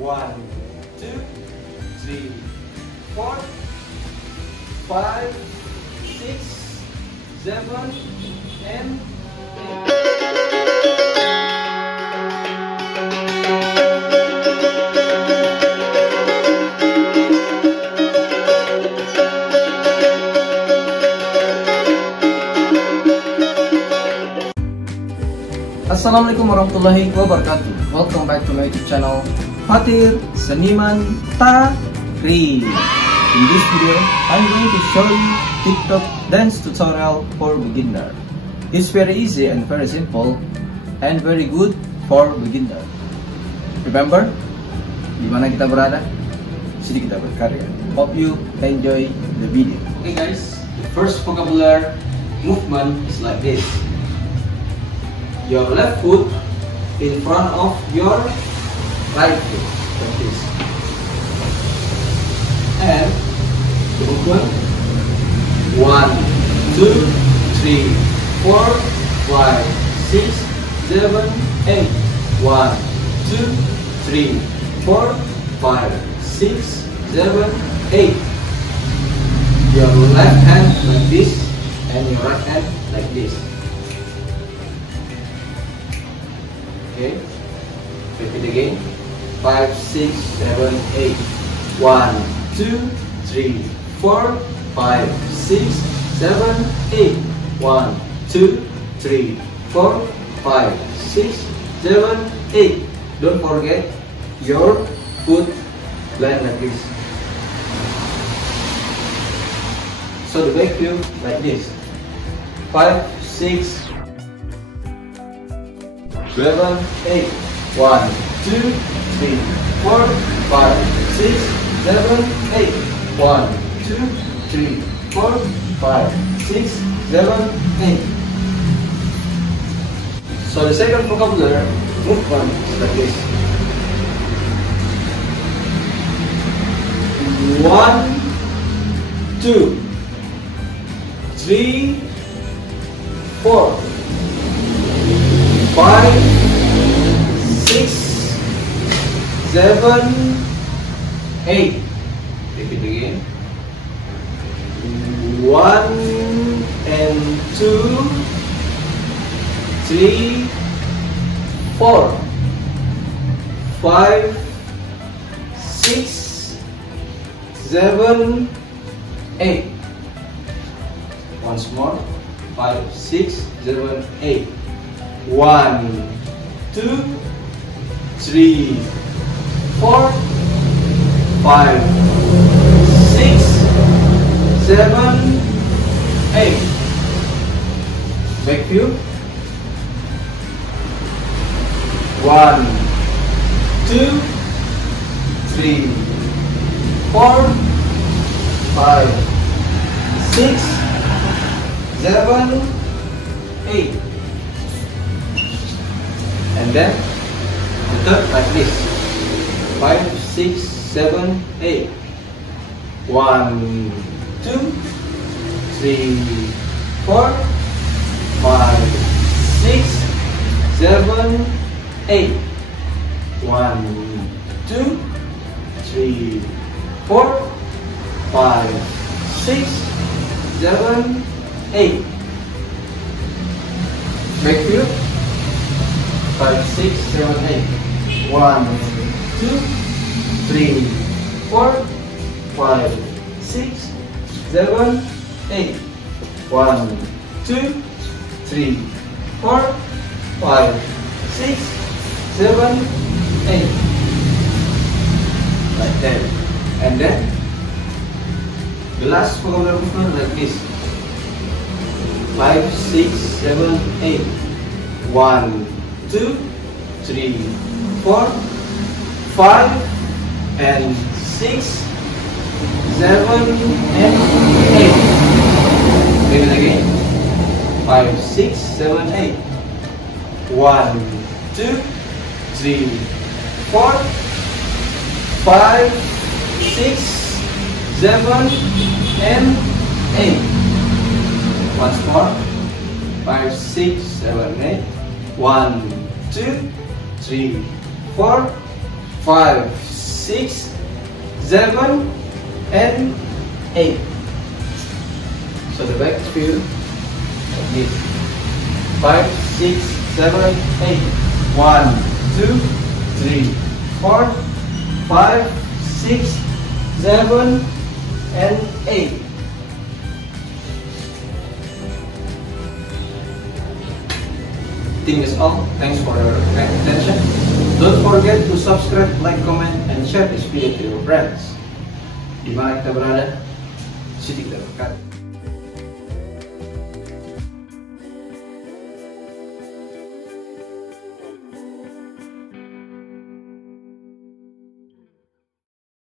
1, 2, 3, 4, 5, 6, 7, and 8. Assalamualaikum warahmatullahi wabarakatuh. Welcome back to my YouTube channel Fatir Seniman Tari. In this video, I'm going to show you TikTok dance tutorial for beginner. It's very easy and very simple and very good for beginner. Remember, di mana kita berada, sini kita berkarya. Hope you enjoy the video. Okay guys, the first vocabulary movement is like this. Your left foot in front of your right foot, like this. And the movement 1, 2, 3, 4, 5, 6, 7, 8. 1, 2, 3, 4, 5, 6, 7, 8. Your left hand like this and your right hand like this. Okay, repeat again. 5, 6, 7, 8. 1, 2, 3, 4, 5, 6, 7, 8. 1, 2, 3, 4, 5, 6, 7, 8. Don't forget your foot line like this. So the back view like this. 5, 6, 7, 8. 1, 2, 3, 4, 5, 6, 7, 8. 1, 2, 3, 4, 5, 6, 7, 8. So the second vocabulary movement is like this. 1, 2, 3, 4, 5, 6, 7, 8. Repeat again. 1 and 2, 3, 4, 5, 6, 7, 8. Once more. 5, 6, 7, 8. 1, 2, 3, 4, 5, 6, 7, 8. Back view. 1, 2, 3, 4, 5, 6, 7, 8. And then the third like this. 5, 6, 7, 8. 1, 2, 3, 4, 5, 6, 7, 8. 1, 2, 3, 4, 5, 6, 7, 8. Back view. 5, 6, 7, 8. 1, 2, 3, 4, 5, 6, 7, 8. 1, 2, 3, 4, 5, 6, 7, 8. Like that. And then the last vocabulary movement like this. 5, 6, 7, 8. 1, 2, 3, 4, 5, and 6, 7, and 8. Repeat again. 5, 6, 7, 8. 1, 2, 3, 4, 5, 6, 7, and 8. Once more. 5, 6, 7, 8. 1, 2, 3, 4, 5, 6, 7, and 8. So the back view like this. 5, 6, 7, 8. 1, 2, 3, 4, 5, 6, 7, and 8. I think that's all. Thanks for your kind attention. Don't forget to subscribe, like, comment, and share this video to your friends. Di mana kita berada, situ kita berkata.